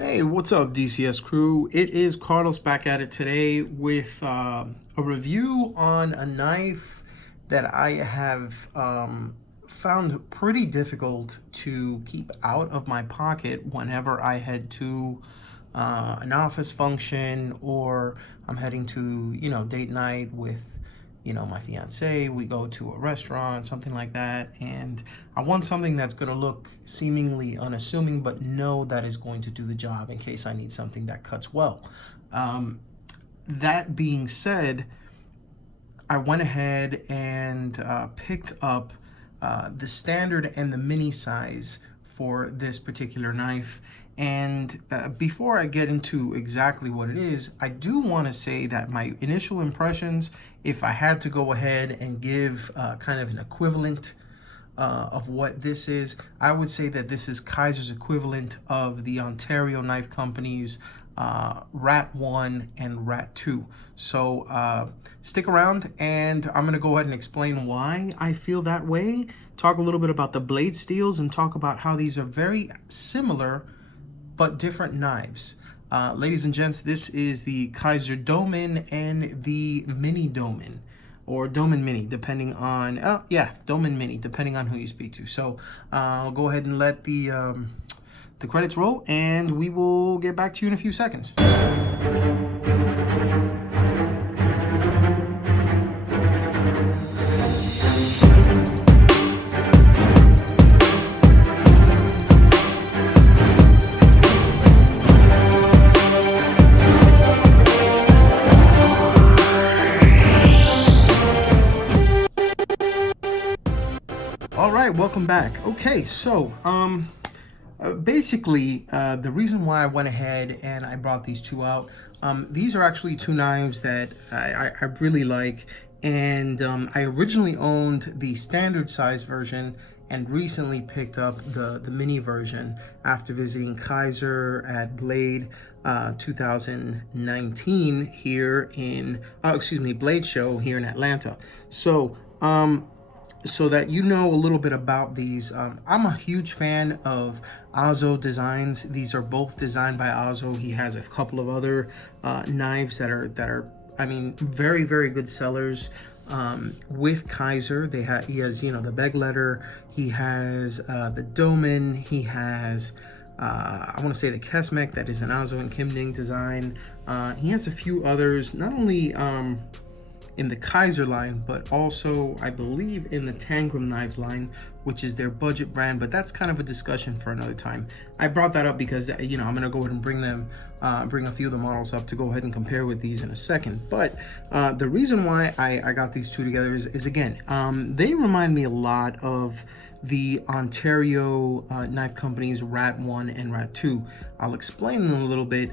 Hey, what's up, DCS crew? It is Carlos back at it today with a review on a knife that I have found pretty difficult to keep out of my pocket whenever I head to an office function, or I'm heading to, date night with my fiance. We go to a restaurant, something like that, and I want something that's going to look seemingly unassuming, but know that is going to do the job in case I need something that cuts well. That being said, I went ahead and picked up the standard and the mini size for this particular knife. And before I get into exactly what it is, I do want to say that my initial impressions, if I had to go ahead and give kind of an equivalent of what this is, I would say that this is Kaiser's equivalent of the Ontario Knife Company's Rat 1 and Rat 2. So stick around, and I'm going to go ahead and explain why I feel that way, talk a little bit about the blade steels, and talk about how these are very similar but different knives. Ladies and gents, this is the Kizer Domin and the Mini Domin, or Domin Mini, depending on, Domin Mini, depending on who you speak to. So I'll go ahead and let the credits roll, and we will get back to you in a few seconds. All right, welcome back. Okay, so basically, the reason why I went ahead and I brought these two out, these are actually two knives that I really like, and I originally owned the standard size version and recently picked up the mini version after visiting Kaiser at Blade 2019 here in, Blade Show here in Atlanta. So so that you know a little bit about these, I'm a huge fan of Azo designs. These are both designed by Azo. He has a couple of other knives that are I mean, very, very good sellers. With Kaiser, he has the Beg Letter, he has the Domin, he has I want to say the Kesmek, that is an Azo and Kimding design. He has a few others, not only in the Kaiser line, but also I believe in the Tango Knives line, which is their budget brand, but that's kind of a discussion for another time. I brought that up because I'm gonna go ahead and bring a few of the models up to go ahead and compare with these in a second. But the reason why I got these two together is again, they remind me a lot of the Ontario Knife Company's Rat 1 and Rat 2. I'll explain them a little bit,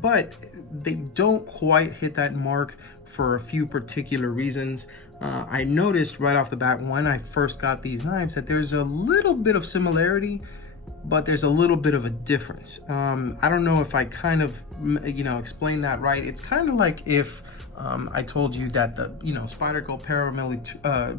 but they don't quite hit that mark for a few particular reasons. I noticed right off the bat when I first got these knives that there's a little bit of similarity, but there's a little bit of a difference. I don't know if I kind of explained that right. It's kind of like if I told you that the Spyderco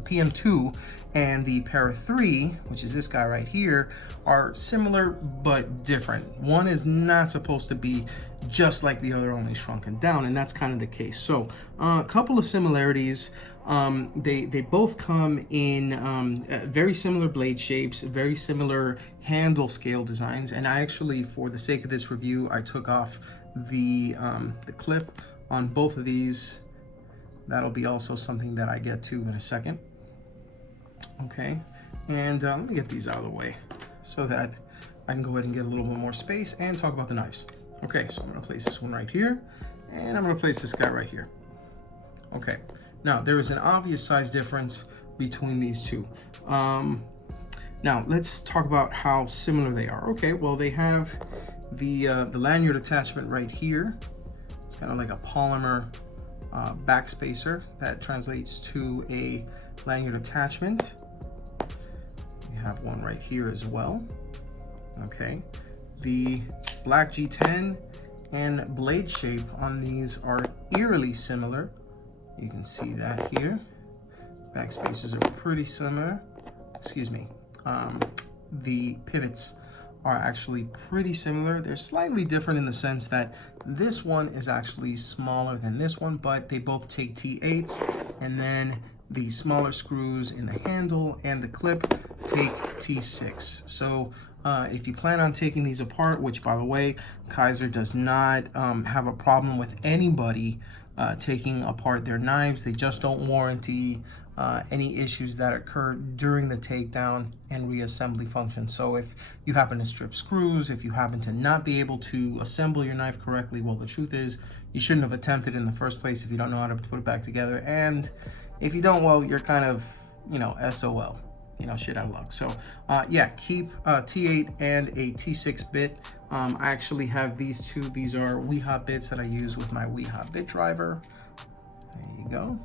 PM2 and the Para 3, which is this guy right here, are similar but different. One is not supposed to be just like the other, only shrunken down, and that's kind of the case. So a couple of similarities. They both come in very similar blade shapes, very similar handle scale designs, and I actually, for the sake of this review, I took off the clip on both of these. That'll be also something that I get to in a second. Okay, and let me get these out of the way so that I can go ahead and get a little bit more space and talk about the knives. Okay, so I'm gonna place this one right here, and I'm gonna place this guy right here. Okay, now there is an obvious size difference between these two. Now let's talk about how similar they are. Okay, well, they have the lanyard attachment right here. It's kind of like a polymer backspacer that translates to a lanyard attachment. We have one right here as well. Okay, the black G10 and blade shape on these are eerily similar. You can see that here. Backspacers are pretty similar. Excuse me. The pivots are actually pretty similar. They're slightly different in the sense that this one is actually smaller than this one, but they both take T8s, and then the smaller screws in the handle and the clip take T6. So if you plan on taking these apart, which by the way, Kaiser does not have a problem with anybody taking apart their knives. They just don't warranty any issues that occur during the takedown and reassembly function. So if you happen to strip screws, if you happen to not be able to assemble your knife correctly, well, the truth is you shouldn't have attempted in the first place if you don't know how to put it back together. And if you don't, well, you're kind of, you know, SOL, you know, shit out of luck. So yeah, keep T8 and a T6 bit. I actually have these two. These are Weha bits that I use with my Weha bit driver. There you go.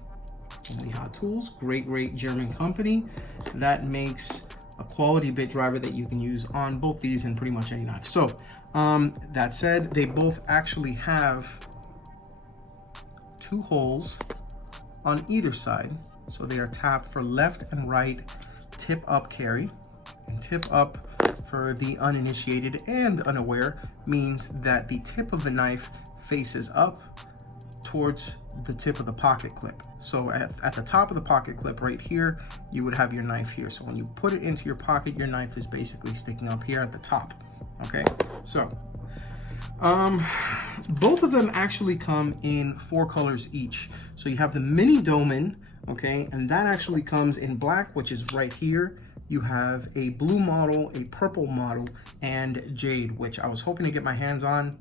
Weha Tools, great German company that makes a quality bit driver that you can use on both these and pretty much any knife. So that said, they both actually have 2 holes on either side. So they are tapped for left and right tip up carry, and tip up for the uninitiated and unaware means that the tip of the knife faces up towards the tip of the pocket clip. So at the top of the pocket clip right here, you would have your knife here. So when you put it into your pocket, your knife is basically sticking up here at the top. Okay, so both of them actually come in 4 colors each. So you have the mini Domin, okay, and that actually comes in black, which is right here. You have a blue model, a purple model, and jade, which I was hoping to get my hands on,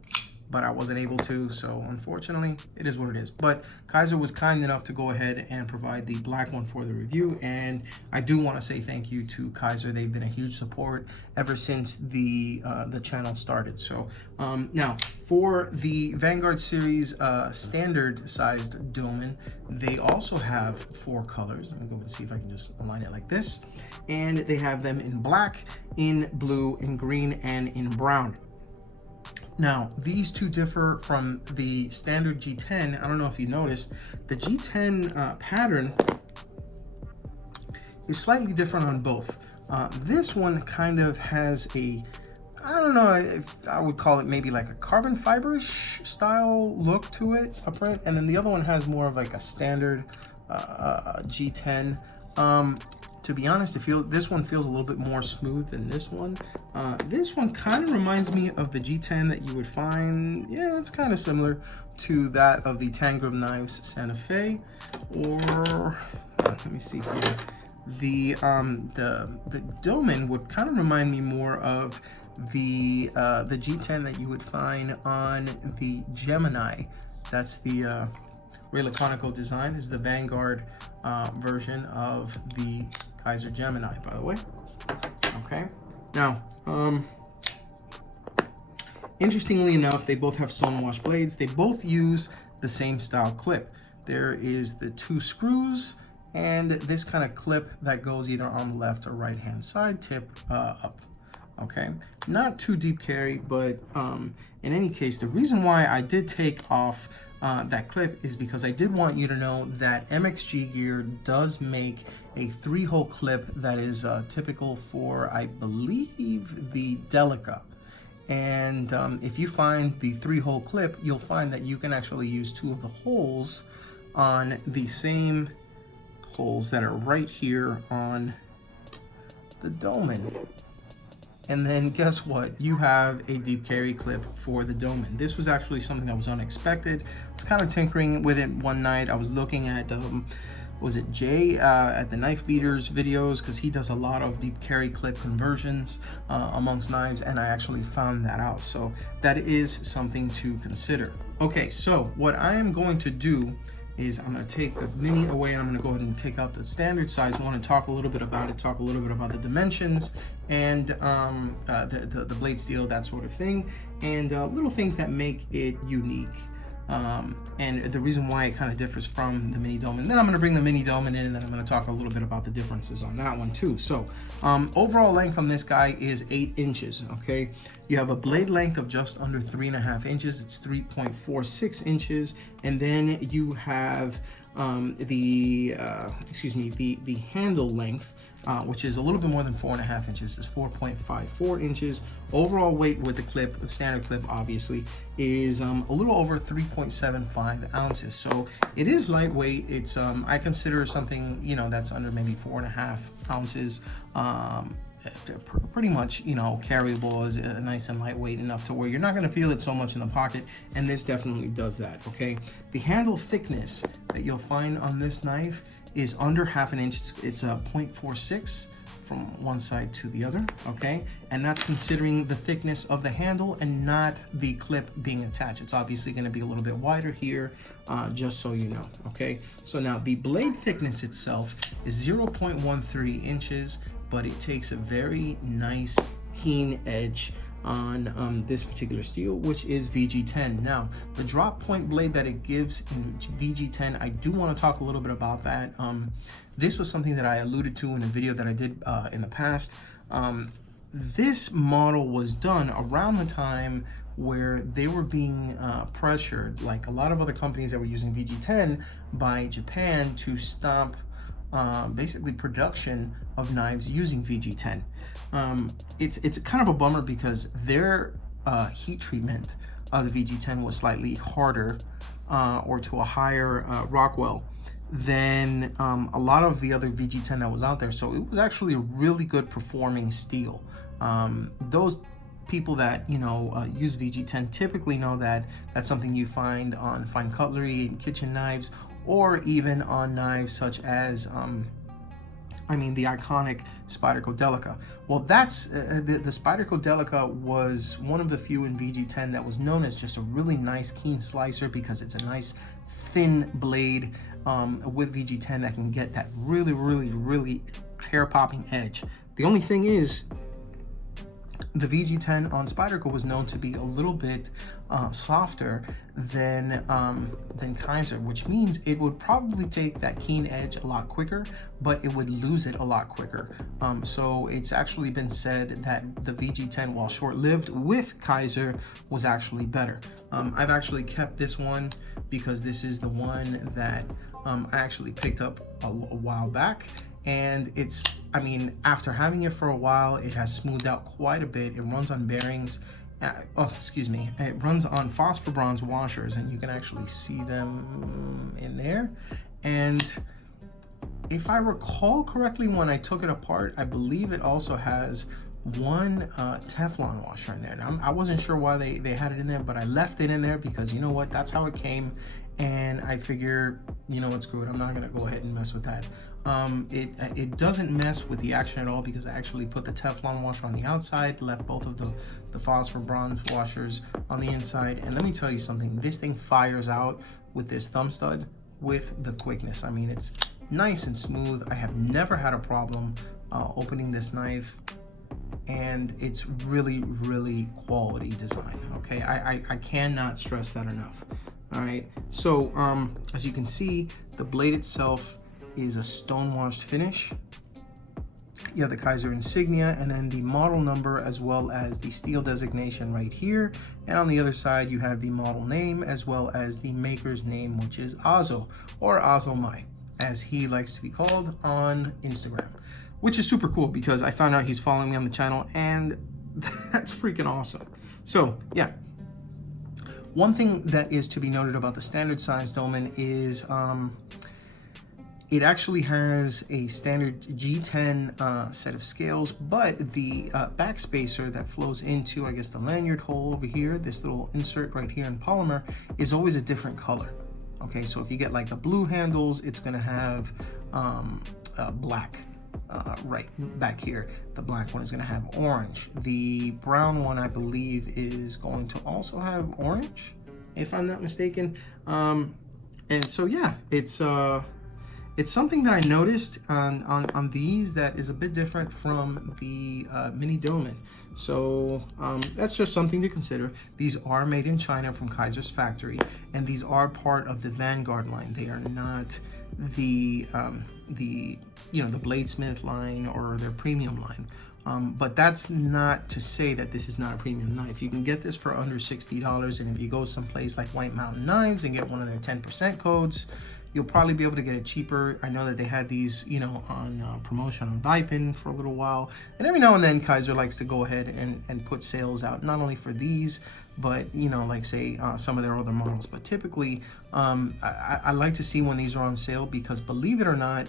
but I wasn't able to, so unfortunately, it is what it is. But Kaiser was kind enough to go ahead and provide the black one for the review, and I do want to say thank you to Kaiser. They've been a huge support ever since the channel started. So now, for the Vanguard series standard-sized Duman, they also have 4 colors. Let me go and see if I can just align it like this. And they have them in black, in blue, in green, and in brown. Now, these two differ from the standard G10. I don't know if you noticed, the G10 pattern is slightly different on both. This one kind of has a, I don't know if I would call it maybe like a carbon fiber-ish style look to it, a print, and then the other one has more of like a standard G10. To be honest, this one feels a little bit more smooth than this one. This one kind of reminds me of the G10 that you would find, yeah, it's kind of similar to that of the Tango Knives Santa Fe, or let me see here. The Domin would kind of remind me more of the G10 that you would find on the Gemini. That's the Ray Laconico design. This is the Vanguard version of the Kaiser Gemini, by the way. Okay. Now, interestingly enough, they both have stone wash blades. They both use the same style clip. There is the 2 screws and this kind of clip that goes either on the left or right hand side, tip up. Okay, not too deep carry, but in any case, the reason why I did take off that clip is because I did want you to know that MXG Gear does make a 3-hole clip that is typical for, I believe, the Delica. And if you find the 3-hole clip, you'll find that you can actually use 2 of the holes on the same holes that are right here on the Domin. And then guess what? You have a deep carry clip for the Domin. This was actually something that was unexpected. I was kind of tinkering with it one night. I was looking at, was it Jay at the Knife Beaters videos, because he does a lot of deep carry clip conversions amongst knives, and I actually found that out. So that is something to consider. Okay, so what I am going to do is I'm going to take the mini away and I'm going to go ahead and take out the standard size one and talk a little bit about it, talk a little bit about the dimensions and the blade steel, that sort of thing, and little things that make it unique. And the reason why it kind of differs from the mini Domin. Then I'm going to bring the mini Domin in, and then I'm going to talk a little bit about the differences on that one too. So overall length on this guy is 8 inches. Okay, you have a blade length of just under 3.5 inches. It's 3.46 inches, and then you have the handle length which is a little bit more than 4.5 inches. It's 4.54 inches. Overall weight with the clip, the standard clip obviously, is a little over 3.75 ounces. So it is lightweight. It's I consider something, you know, that's under maybe 4.5 ounces pretty much, you know, carryable, is nice and lightweight enough to where you're not going to feel it so much in the pocket, and this definitely does that. Okay, the handle thickness that you'll find on this knife is under 1/2 inch. It's a 0.46 from one side to the other. Okay, and that's considering the thickness of the handle and not the clip being attached. It's obviously going to be a little bit wider here, just so you know. Okay, so now the blade thickness itself is 0.13 inches, but it takes a very nice keen edge on this particular steel, which is VG10. Now, the drop point blade that it gives in VG10, I do want to talk a little bit about that. This was something that I alluded to in a video that I did in the past. This model was done around the time where they were being pressured, like a lot of other companies that were using VG10, by Japan to stop basically production of knives using VG10. It's kind of a bummer because their heat treatment of the VG10 was slightly harder or to a higher Rockwell than a lot of the other VG10 that was out there. So it was actually a really good performing steel. Those people that, you know, use VG10 typically know that that's something you find on fine cutlery and kitchen knives, or even on knives such as the iconic Spyderco Delica. Well, that's the Spyderco Delica was one of the few in VG10 that was known as just a really nice keen slicer, because it's a nice thin blade with VG10 that can get that really hair-popping edge. The only thing is, the VG10 on Spyderco was known to be a little bit softer than Kaiser, which means it would probably take that keen edge a lot quicker, but it would lose it a lot quicker. So it's actually been said that the VG10, while short-lived with Kaiser, was actually better. I've actually kept this one because this is the one that I actually picked up a while back. And it's, after having it for a while, it has smoothed out quite a bit. It runs on bearings, it runs on phosphor bronze washers, and you can actually see them in there. And if I recall correctly, when I took it apart, I believe it also has one Teflon washer in there. Now, I wasn't sure why they had it in there, but I left it in there because, you know what, that's how it came. And I figure, you know what, screw it, I'm not gonna go ahead and mess with that. It doesn't mess with the action at all, because I actually put the Teflon washer on the outside, left both of the phosphor bronze washers on the inside. And let me tell you something, this thing fires out with this thumb stud with the quickness. It's nice and smooth. I have never had a problem opening this knife, and it's really quality design. Okay, I cannot stress that enough. All right, so as you can see, the blade itself is a stone-washed finish. You have the Kizer insignia, and then the model number, as well as the steel designation right here. And on the other side, you have the model name, as well as the maker's name, which is Azo, or Azomai, as he likes to be called on Instagram, which is super cool because I found out he's following me on the channel, and that's freaking awesome. So yeah. One thing that is to be noted about the standard size Domin is it actually has a standard G10 set of scales, but the back spacer that flows into, I guess, the lanyard hole over here, this little insert right here in polymer, is always a different color. Okay, so if you get like the blue handles, it's gonna have black. Right back here, the black one is going to have orange. The brown one, I believe, is going to also have orange, if I'm not mistaken. And so yeah, it's something that I noticed on these that is a bit different from the mini Domin. So that's just something to consider. These are made in China from Kaiser's factory, and these are part of the Vanguard line. They are not the Bladesmith line or their premium line. But that's not to say that this is not a premium knife. You can get this for under $60, and if you go someplace like White Mountain Knives and get one of their 10% codes, You'll probably be able to get it cheaper. I know that they had these, you know, on promotion on Duman for a little while. And every now and then, Kizer likes to go ahead and put sales out, not only for these, but, you know, like say some of their other models. But typically, I like to see when these are on sale, because believe it or not,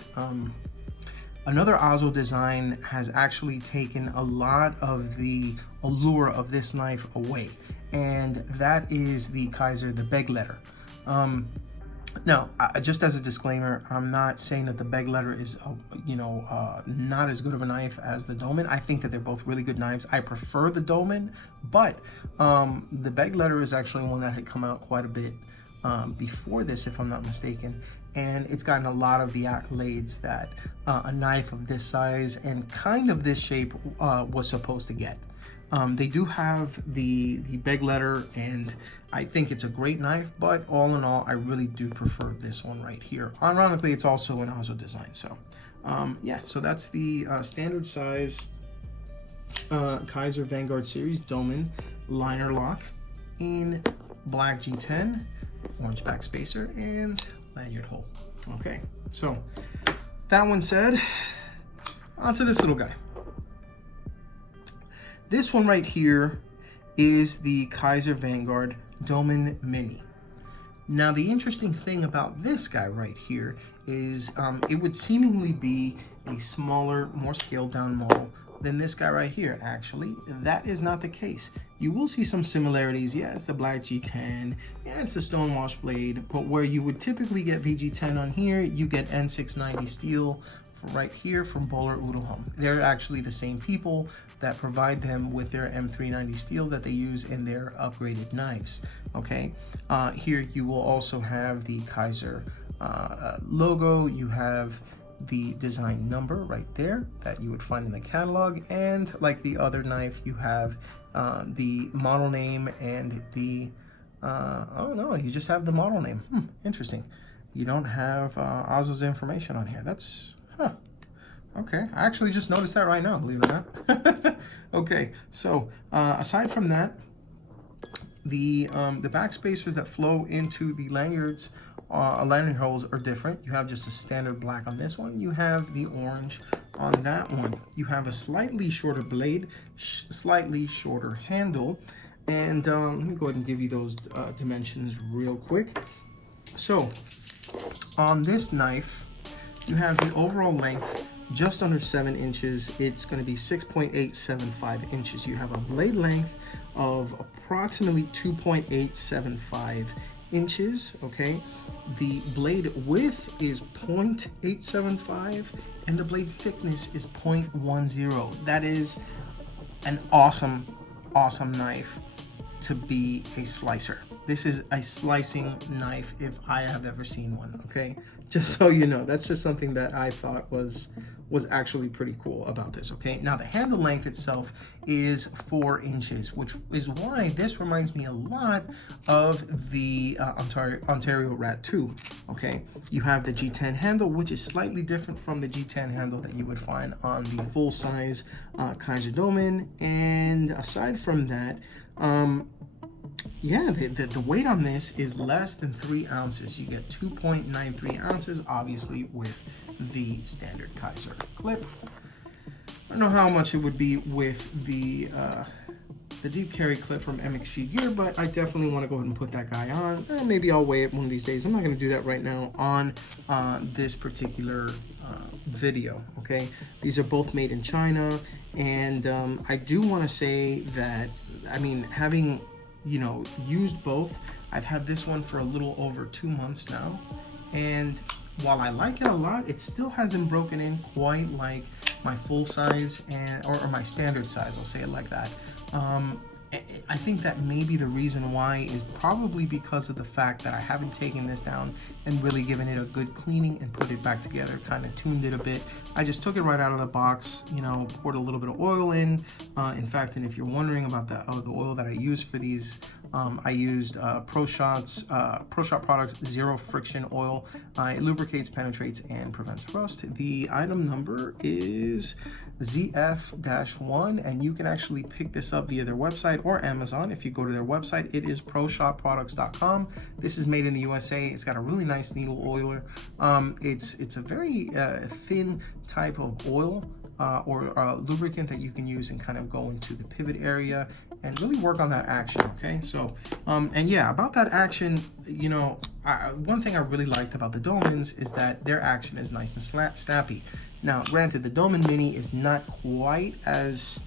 another Oslo design has actually taken a lot of the allure of this knife away, and that is the Kizer, the beg letter. Now, just as a disclaimer, I'm not saying that the beg letter is, you know, not as good of a knife as the Duman. I think that they're both really good knives. I prefer the Duman, but the beg letter is actually one that had come out quite a bit before this, if I'm not mistaken. And it's gotten a lot of the accolades that a knife of this size and kind of this shape was supposed to get. They do have the beg letter, and I think it's a great knife, but all in all, I really do prefer this one right here. Ironically, it's also an Oslo design. So yeah, so that's the standard size Kizer Vanguard series Duman liner lock in black G10, orange back spacer, and lanyard hole. Okay, so that one said, onto this little guy. This one right here is the Kizer Vanguard Duman Mini. Now, the interesting thing about this guy right here is it would seemingly be a smaller, more scaled down model than this guy right here. Actually, that is not the case. You will see some similarities. Yeah, it's the black G10. Yeah, it's the stonewash blade. But where you would typically get VG10 on here, you get N690 steel right here from Bohler N690. They're actually the same people that provide them with their M390 steel that they use in their upgraded knives. Okay, here you will also have the Kizer logo. You have the design number right there that you would find in the catalog, and like the other knife, you have the model name and the oh no, you just have the model name. Interesting. You don't have Oslo's information on here. That's okay. I actually just noticed that right now, believe it or not. Okay, so aside from that, the back spacers that flow into the lanyards, lanyard holes are different. You have just a standard black on this one. You have the orange on that one. You have a slightly shorter blade, slightly shorter handle, and let me go ahead and give you those dimensions real quick. So on this knife, you have the overall length just under 7 inches. It's going to be 6.875 inches. You have a blade length of approximately 2.875 inches. Okay, the blade width is 0.875 and the blade thickness is 0.10. That is an awesome knife to be a slicer. This is a slicing knife if I have ever seen one. Okay, just so you know, that's just something that I thought was actually pretty cool about this. Okay, now the handle length itself is 4 inches, which is why this reminds me a lot of the Ontario Rat 2. Okay, you have the G10 handle, which is slightly different from the G10 handle that you would find on the full-size Kizer Domin. And aside from that, yeah, the weight on this is less than 3 ounces. You get 2.93 ounces, obviously, with the standard Kizer clip. I don't know how much it would be with the deep carry clip from MXG Gear, but I definitely want to go ahead and put that guy on. Maybe I'll weigh it one of these days. I'm not going to do that right now on this particular video. Okay, these are both made in China, and I do want to say that, I mean, having, you know, used both, I've had this one for a little over 2 months now, and while I like it a lot, it still hasn't broken in quite like my full size or my standard size, I'll say it like that. I think that maybe the reason why is probably because of the fact that I haven't taken this down and really given it a good cleaning and put it back together, kind of tuned it a bit. I just took it right out of the box, you know, poured a little bit of oil in. In fact, and if you're wondering about the oil that I use for these I used Pro Shot Products Zero Friction Oil. It lubricates, penetrates, and prevents rust. The item number is ZF-1, and you can actually pick this up via their website or Amazon. If you go to their website, it is proshotproducts.com. This is made in the USA. It's got a really nice needle oiler. It's a very thin type of oil or lubricant that you can use and kind of go into the pivot area and really work on that action. Okay, so and yeah, about that action, you know, one thing I really liked about the Domans is that their action is nice and snappy. Now, granted, the Domin Mini is not quite as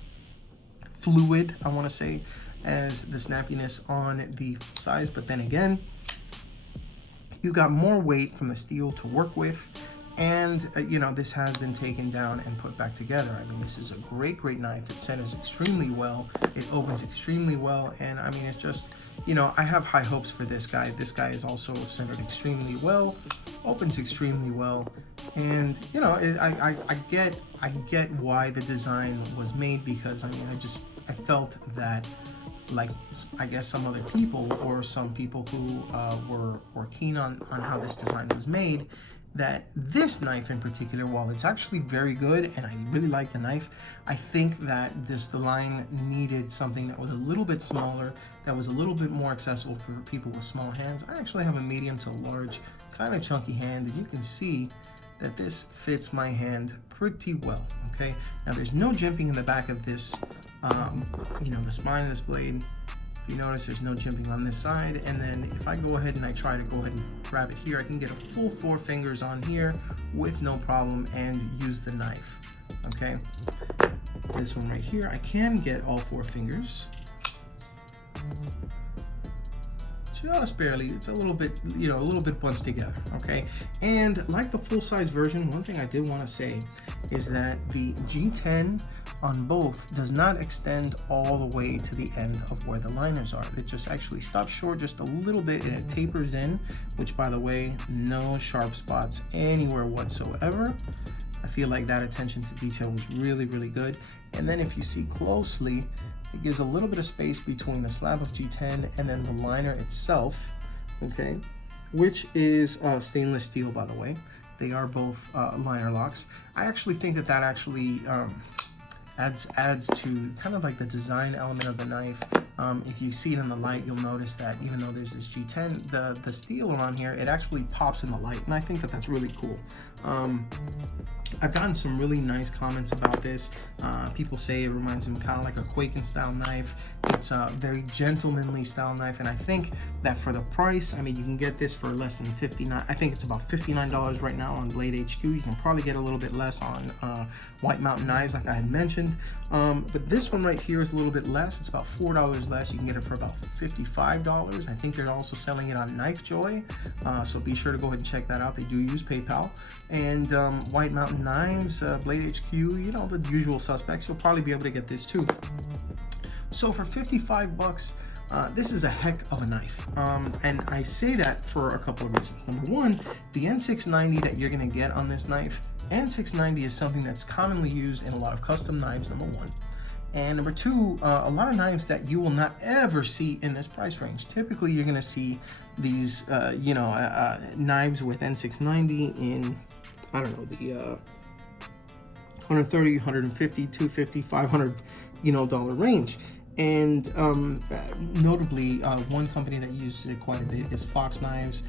fluid, I want to say, as the snappiness on the size, but then again, you got more weight from the steel to work with, and you know, this has been taken down and put back together. I mean, this is a great knife. It centers extremely well, it opens extremely well, and I mean, it's just, you know, I have high hopes for this guy. This guy is also centered extremely well, opens extremely well, and you know, I get why the design was made, because I mean, I felt that, like, I guess some other people, or some people who were keen on how this design was made, that this knife in particular, while it's actually very good and I really like the knife, I think that the line needed something that was a little bit smaller, that was a little bit more accessible for people with small hands. I actually have a medium to large, kind of chunky hand, and you can see that this fits my hand pretty well. Okay, now there's no jimping in the back of this, you know, the spine of this blade. You notice there's no jimping on this side, and then if I go ahead and I try to go ahead and grab it here, I can get a full 4 fingers on here with no problem and use the knife. Okay, this one right here, I can get all 4 fingers, just barely. It's a little bit, you know, a little bit bunched together. Okay, and like the full-size version, one thing I did want to say is that the G10 on both does not extend all the way to the end of where the liners are. It just actually stops short just a little bit, and it tapers in, which, by the way, no sharp spots anywhere whatsoever. I feel like that attention to detail was really good. And then if you see closely, it gives a little bit of space between the slab of G10 and then the liner itself, okay, which is stainless steel, by the way. They are both liner locks. I actually think that actually adds to kind of like the design element of the knife. If you see it in the light, you'll notice that even though there's this G10, the steel around here, it actually pops in the light, and I think that that's really cool. I've gotten some really nice comments about this. People say it reminds them kind of like a Quaken style knife. It's a very gentlemanly style knife, and I think that for the price, I mean, you can get this for less than $59. I think it's about $59 right now on Blade HQ. You can probably get a little bit less on White Mountain Knives, like I had mentioned. But this one right here is a little bit less. It's about $4 less. You can get it for about $55. I think they're also selling it on KnifeJoy, so be sure to go ahead and check that out. They do use PayPal. And White Mountain Knives, Blade HQ, you know, the usual suspects. You'll probably be able to get this too. So for 55 bucks, this is a heck of a knife. And I say that for a couple of reasons. Number one, the N690 that you're gonna get on this knife, N690 is something that's commonly used in a lot of custom knives, number one. And number two, a lot of knives that you will not ever see in this price range. Typically, you're gonna see these, you know, knives with N690 in, I don't know, the 130, 150, 250, 500, you know, dollar range. And notably, one company that uses it quite a bit is Fox Knives.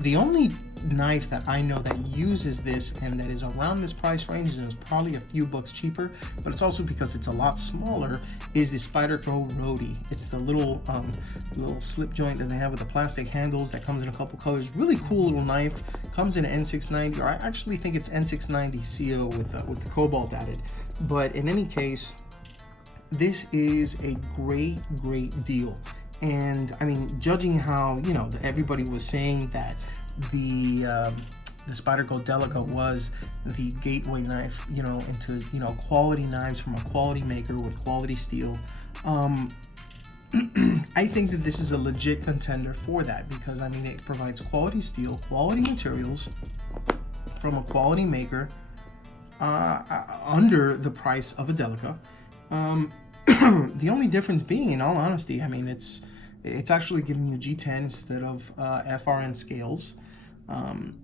The only knife that I know that uses this and that is around this price range, and is probably a few bucks cheaper, but it's also because it's a lot smaller, is the Spyderco Roadie. It's the little slip joint that they have with the plastic handles that comes in a couple colors. Really cool little knife. Comes in N690, or I actually think it's N690 CO with the cobalt added. But in any case, this is a great deal. And I mean, judging how, you know, everybody was saying that the Spyderco Delica was the gateway knife, you know, into, you know, quality knives from a quality maker with quality steel. I think that this is a legit contender for that, because I mean, it provides quality steel, quality materials from a quality maker under the price of a Delica. The only difference being, in all honesty, I mean, it's It's actually giving you G10 instead of FRN scales.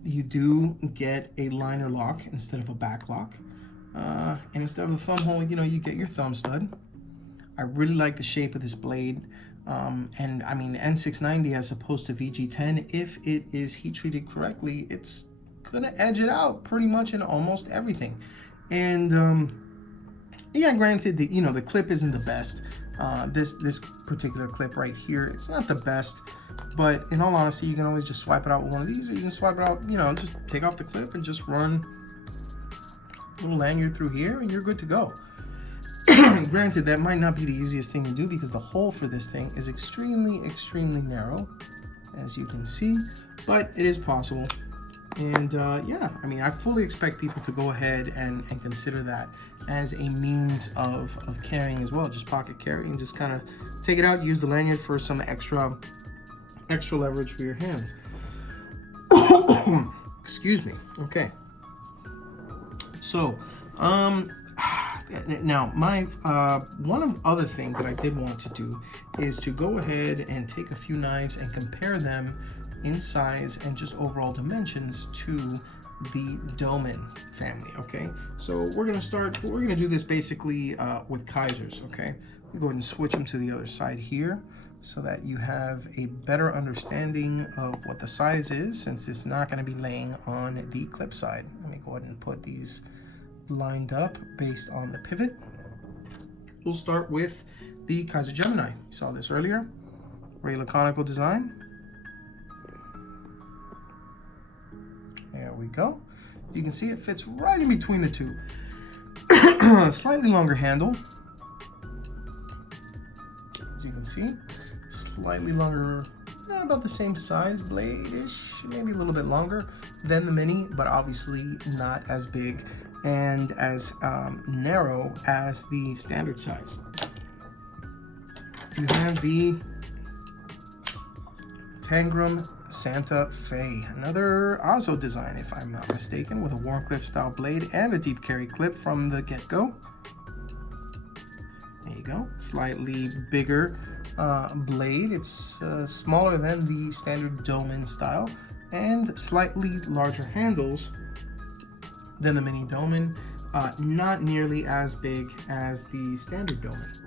You do get a liner lock instead of a back lock. And instead of a thumb hole, you know, you get your thumb stud. I really like the shape of this blade. And I mean, the N690 as opposed to VG10, if it is heat treated correctly, it's gonna edge it out pretty much in almost everything. And yeah, granted, the clip isn't the best. This particular clip right here, it's not the best, but in all honesty, you can always just swipe it out with one of these, or you can swipe it out, you know, just take off the clip and just run a little lanyard through here, and you're good to go. Granted, that might not be the easiest thing to do because the hole for this thing is extremely, extremely narrow, as you can see, but it is possible. And yeah, I mean, I fully expect people to go ahead and consider that as a means of carrying as well. Just pocket carry and just kind of take it out, use the lanyard for some extra leverage for your hands. Excuse me. Okay. So, now my one of other thing that I did want to do is to go ahead and take a few knives and compare them in size and just overall dimensions to the Domin family. Okay, so we're gonna do this basically with Kaisers. Okay, go ahead and switch them to the other side here so that you have a better understanding of what the size is, since it's not going to be laying on the clip side. Let me go ahead and put these lined up based on the pivot. We'll start with the Kizer Gemini. You saw this earlier. Regular conical design. There we go. You can see it fits right in between the two. Slightly longer handle. As you can see, slightly longer, about the same size, blade-ish, maybe a little bit longer than the Mini, but obviously not as big and as narrow as the standard size. You have the Tango Santa Fe, another Ozo design if I'm not mistaken, with a Warncliffe style blade and a deep carry clip from the get-go. There you go, slightly bigger blade. It's smaller than the standard Domin style and slightly larger handles than the Mini Domin, not nearly as big as the standard Domin.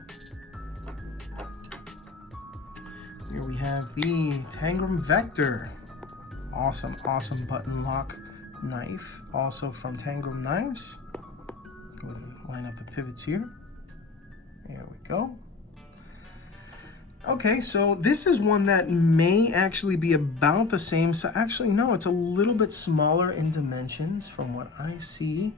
Here we have the Tango Vector. Awesome button lock knife, also from Tango Knives. Go ahead and line up the pivots here. There we go. Okay, so this is one that may actually be about the same size. Actually, no, it's a little bit smaller in dimensions from what I see.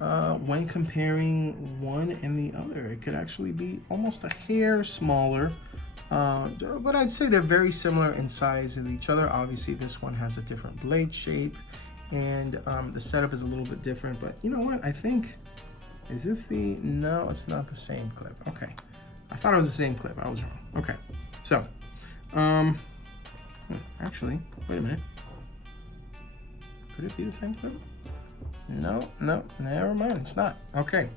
When comparing one and the other, it could actually be almost a hair smaller. But I'd say they're very similar in size of each other. Obviously, this one has a different blade shape, and the setup is a little bit different. But you know what? I think, is this the, no, it's not the same clip. Okay, I thought it was the same clip. I was wrong. Okay, so, actually, wait a minute. Could it be the same clip? No, never mind, it's not. Okay.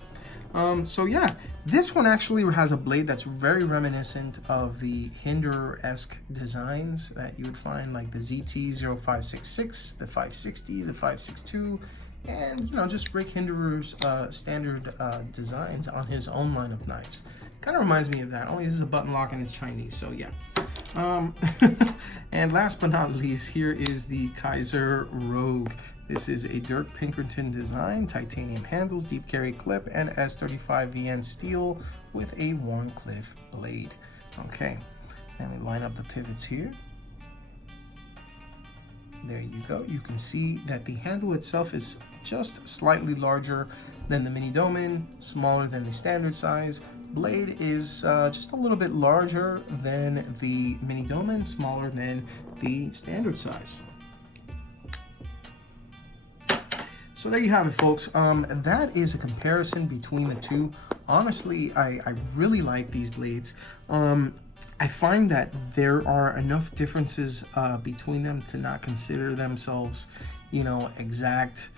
So yeah, this one actually has a blade that's very reminiscent of the Hinderer-esque designs that you would find, like the ZT-0566, the 560, the 562, and you know, just Rick Hinderer's standard designs on his own line of knives. Kind of reminds me of that, only this is a button lock and it's Chinese, so yeah. And last but not least, here is the Kaiser Rogue. This is a Dirk Pinkerton design, titanium handles, deep carry clip, and S35 VN steel with a Warncliffe blade. Okay, let me line up the pivots here. There you go. You can see that the handle itself is just slightly larger than the Mini Domin, smaller than the standard size. Blade is just a little bit larger than the Mini Domin, smaller than the standard size. So there you have it, folks. That is a comparison between the two. Honestly, I really like these blades. I find that there are enough differences between them to not consider themselves, you know, exact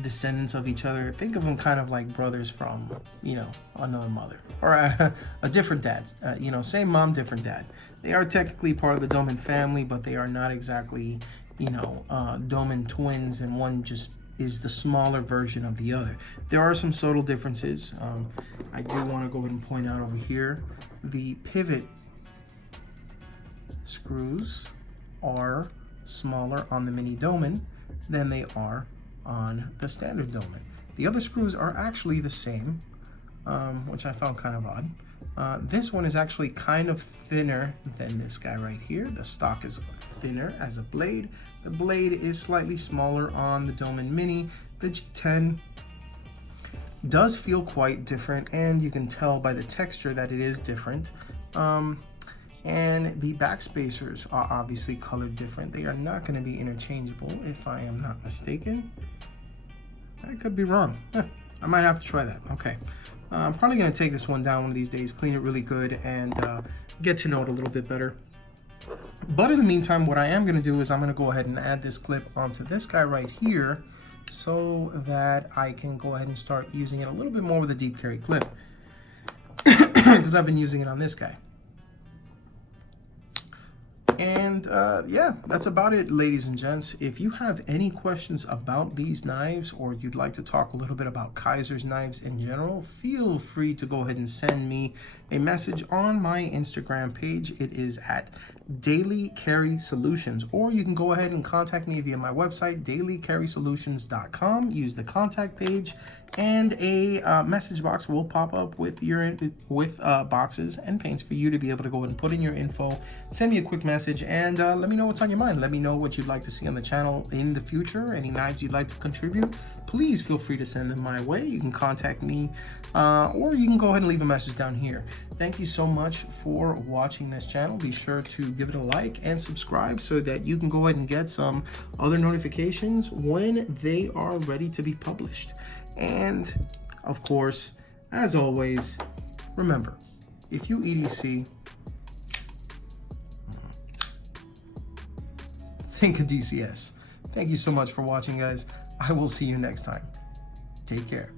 descendants of each other. Think of them kind of like brothers from, you know, another mother, or a different dad. You know, same mom, different dad. They are technically part of the Domin family, but they are not exactly, you know, Domin twins, and one just is the smaller version of the other. There are some subtle differences. I do want to go ahead and point out over here, the pivot screws are smaller on the mini Domin than they are on the standard Domin. The other screws are actually the same, which I found kind of odd. This one is actually kind of thinner than this guy right here. The stock is thinner as a blade. The blade is slightly smaller on the Domin Mini. The G10 does feel quite different, and you can tell by the texture that it is different. And the back spacers are obviously colored different. They are not going to be interchangeable, if I am not mistaken. I could be wrong. I might have to try that. Okay. I'm probably going to take this one down one of these days, clean it really good, and get to know it a little bit better. But in the meantime, what I am going to do is I'm going to go ahead and add this clip onto this guy right here so that I can go ahead and start using it a little bit more with a deep carry clip, because I've been using it on this guy. And yeah, that's about it, ladies and gents. If you have any questions about these knives, or you'd like to talk a little bit about Kaiser's knives in general, feel free to go ahead and send me a message on my Instagram page. It is at Daily Carry Solutions, or you can go ahead and contact me via my website, dailycarrysolutions.com. Use the contact page, and a message box will pop up with your boxes and paints for you to be able to go ahead and put in your info. Send me a quick message, and let me know what's on your mind. Let me know what you'd like to see on the channel in the future. Any knives you'd like to contribute, please feel free to send them my way. You can contact me, or you can go ahead and leave a message down here. Thank you so much for watching this channel. Be sure to give it a like and subscribe so that you can go ahead and get some other notifications when they are ready to be published. And of course, as always, remember, if you EDC, think of DCS. Thank you so much for watching, guys. I will see you next time. Take care.